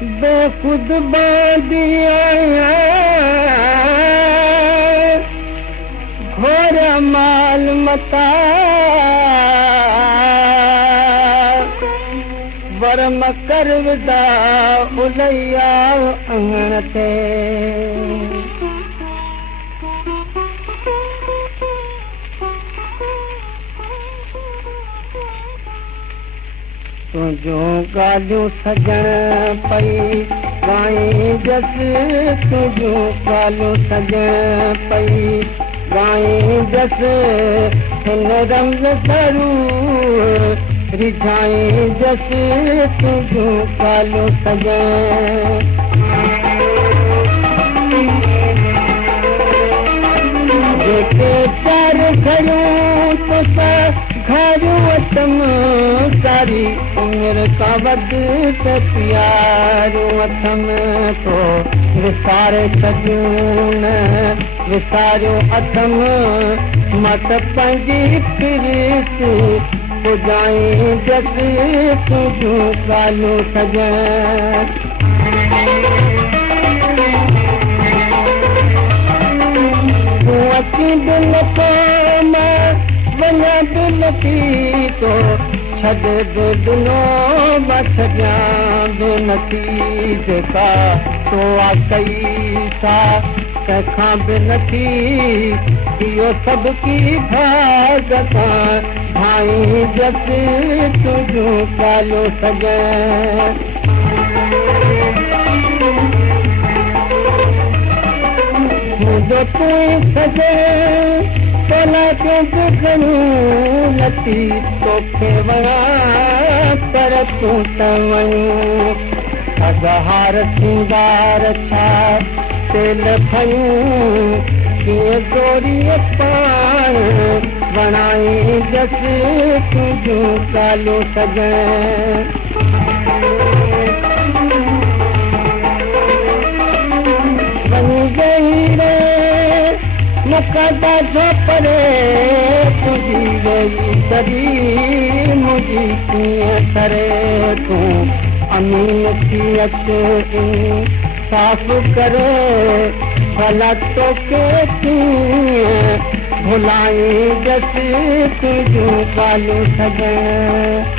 बेखुद बांधी आया घोर माल मता वरम कर विदा उलैया अंगण ते तुझो गालियूं सजण पई गाई जस तुझो गालियूं सजण पई गाई जस हिन रंग धरू रिझाई जस तुझो गालियूं सजण जेके चार घड़ियूं तुसां घड़ियूं अथम सारी उमिरि का वध त प्यारियूं अथम तो विसारे छॾियूं न विसारियूं अथम मां त पंहिंजी फिरिस पुॼाई जस तुझूं ॻाल्हियूं सजण तूं अची दिल कोन वञा दिल थी तो छॾ ॾिनो मां छॾियां बि नथी जेका तो आहे कई सा कंहिंखां बि नथी इहो सभु की भाग सां भाई जस तुझूं ॻाल्हियूं सजण मुंहिंजो तूं सजे भला कंहिंखे खणूं नथी तोखे वणा पर तूं त वञूं अज़हार सिंगार छा तेल खयूं कीअं गोरीअ पाण वणाई जस तुझूं ॻाल्हियूं सजण वञी गई रे मुक़दा परे तुझी वई तरी मुंहिंजी कीअं करे तूं अमीन थी अच साफ़ करे भला तोखे कीअं भुलाई जस तुझूं ॻाल्हियूं सजण